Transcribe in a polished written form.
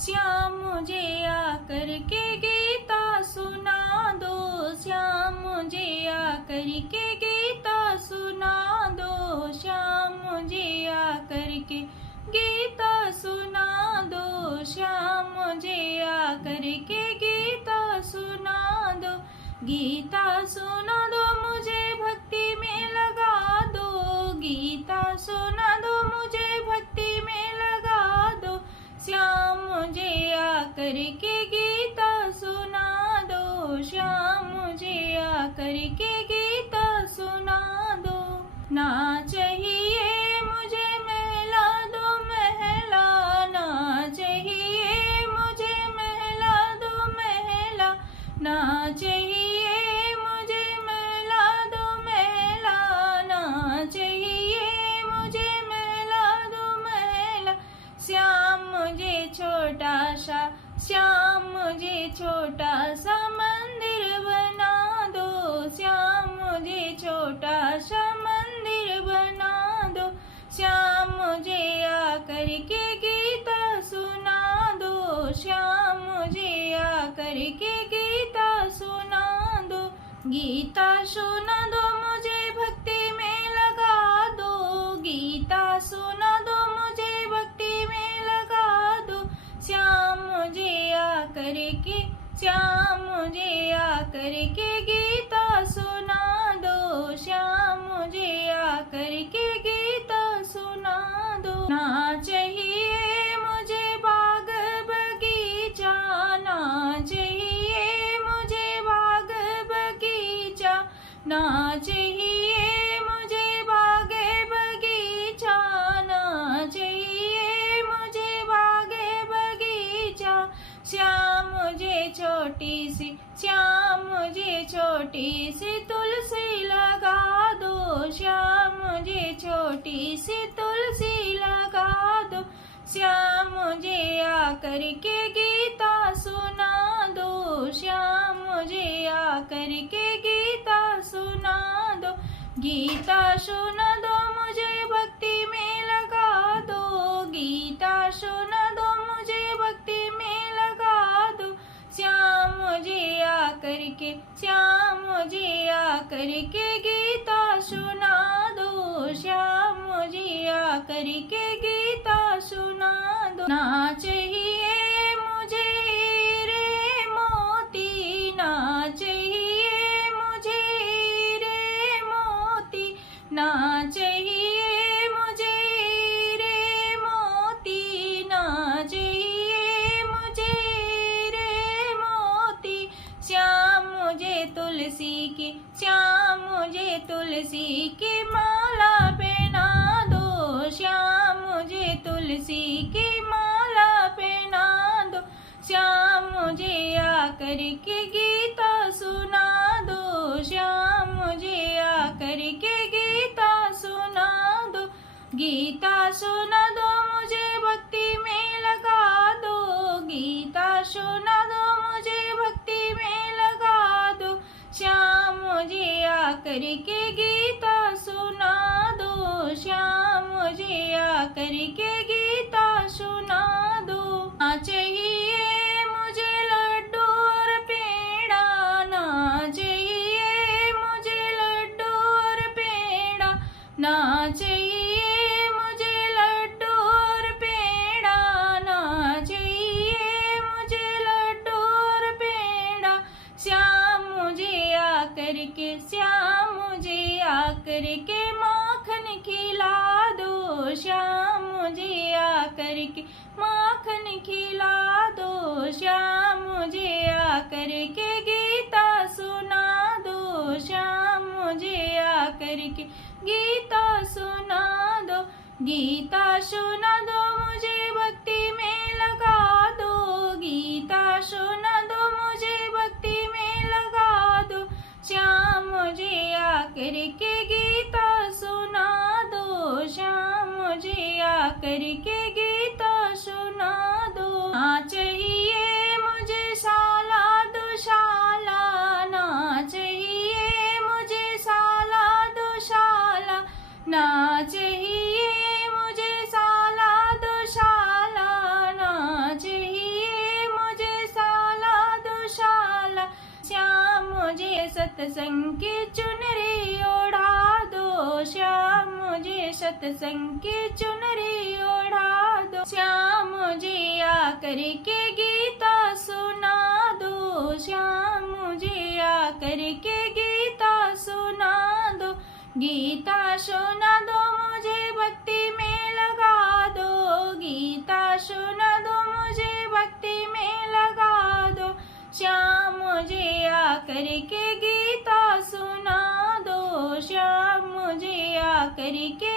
श्याम मुझे आकर के गीता सुना दो, श्याम मुझे आकर के गीता सुना दो, श्याम मुझे आकर के गीता सुना दो, श्याम मुझे आकर के गीता सुना दो, गीता सुना दो मुझे भक्ति में लगा दो, गीता सुना दो मुझे भक्ति में लगा दो, श्याम मुझे आकर के गीता सुना दो, श्याम मुझे आकर के गीता सुना दो। ना चाहिए मुझे महला दो महला, ना चाहिए मुझे महला दो महला, ना चाहिए मुझे महला दो महला, ना चाहिए मुझे महला दो महला, श्याम मुझे छोटा सा, श्याम मुझे छोटा सा मंदिर बना दो, श्याम मुझे छोटा सा मंदिर बना दो, श्याम मुझे आकर के गीता सुना दो, श्याम मुझे आकर के गीता सुना दो, गीता सुना दो मुझे भक्ति में लगा दो, गीता सुना दो मुझे भक्ति में लगा दो, श्याम मुझे आकर के, श्याम मुझे आकर के गीता सुना दो, श्याम मुझे आकर के गीता सुना दो। ना चाहिए मुझे बाग बगीचा, ना चाहिए मुझे बाग बगीचा, ना चाहिए मुझे बाग बगीचा, ना चाहिए मुझे बाग बगीचा, श्याम मुझे छोटी सी, श्याम मुझे छोटी सी तुलसी लगा दो, श्याम मुझे छोटी सी तुलसी लगा दो, श्याम मुझे आकर के गीता सुना दो, श्याम मुझे आकर के गीता सुना दो, गीता सुना दो मुझे भक्ति में लगा दो, गीता सुना दो मुझे भक्ति में लगा दो, श्याम मुझे आकर के, श्याम मुझे आकर के गीता सुना दो, श्याम मुझे आकर के गीता सुना दो। ना चाहिए मुझे हीरे मोती, ना चाहिए मुझे हीरे मोती, ना चाहिए मुझे हीरे मोती, ना चाहिए मुझे हीरे मोती, श्याम मुझे तुलसी की, श्याम मुझे तुलसी की माला पहना दो, श्याम मुझे तुलसी की माला पहना दो, श्याम मुझे आकर के गीता सुना दो, श्याम मुझे आकर के गीता सुना दो, गीता सुना दो मुझे भक्ति में लगा दो, गीता सुना दो मुझे भक्ति में लगा दो, श्याम मुझे आकर के गीता सुना दो, श्याम मुझे आकर के गीता सुना दो। ना चाहिए मुझे लड्डू और पेड़ा, ना चाहिए मुझे लड्डू और पेड़ा, ना चाहिए मुझे लड्डू और पेड़ा, ना चाहिए मुझे लड्डू और पेड़ा, श्याम मुझे आकर के, श्याम मुझे आकर के माखन खिला दो, श्याम मुझे आकर के माखन खिला दो, श्याम मुझे आकर के गीता सुना दो, श्याम मुझे आकर के गीता सुना दो, गीता सुना दो मुझे भक्ति में लगा दो, गीता सुना दो मुझे भक्ति में लगा दो, श्याम मुझे आकर के गीता सुना दो, श्याम मुझे आकर के गीता सुना दो। ना चाहिए मुझे साला दुशाला, ना चाहिए मुझे साला दुशाला, ना चाहिए मुझे साला दुशाला, सत्संग की चुनरी ओढ़ा दो श्याम मुझे सत्संग की चुनरी ओढ़ा दो श्याम मुझे आकर के गीता सुना दो श्याम मुझे आकर के गीता सुना दो गीता सुना दो मुझे भक्ति में लगा दो गीता सुना दो मुझे भक्ति में लगा दो श्याम मुझे आकर के गीता सुना दो श्याम मुझे आकर के